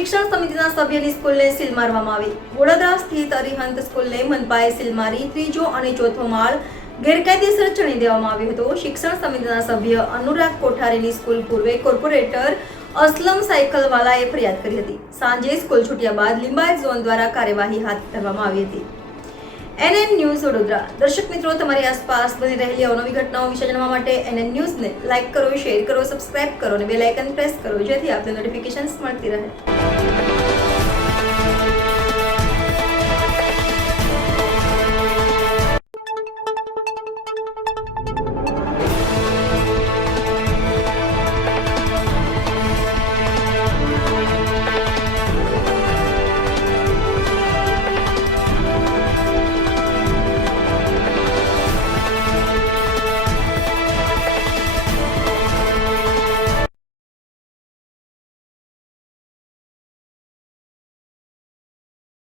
શિક્ષણ સમિતિના સભ્યની સ્કૂલને સીલ મારવામાં આવી। વડોદરા સ્થિત અરિહંત સ્કૂલને મનપાએ સીલ મારી ત્રીજો અને ચોથો માળ ગેરકાયદેસર ચણી દેવામાં આવ્યો હતો। શિક્ષણ સમિતિના સભ્ય અનુરાગ કોઠારીની સ્કૂલ પૂર્વે કોર્પોરેટર અસલમ સાયકલવાલાએ ફરિયાદ કરી હતી। સાંજે સ્કૂલ છૂટ્યા બાદ લિંબાયત ઝોન દ્વારા કાર્યવાહી હાથ ધરવામાં આવી હતી। NN news Vadodara. દર્શક મિત્રો, તમારી આસપાસ બની રહેલી અવનવી ઘટનાઓ વિશે જાણવા માટે NN ન્યૂઝને લાઇક કરો, શેર કરો, સબસ્ક્રાઇબ કરો અને બેલ આઇકન પ્રેસ કરો, જેથી આપને નોટિફિકેશન્સ મળતી રહે।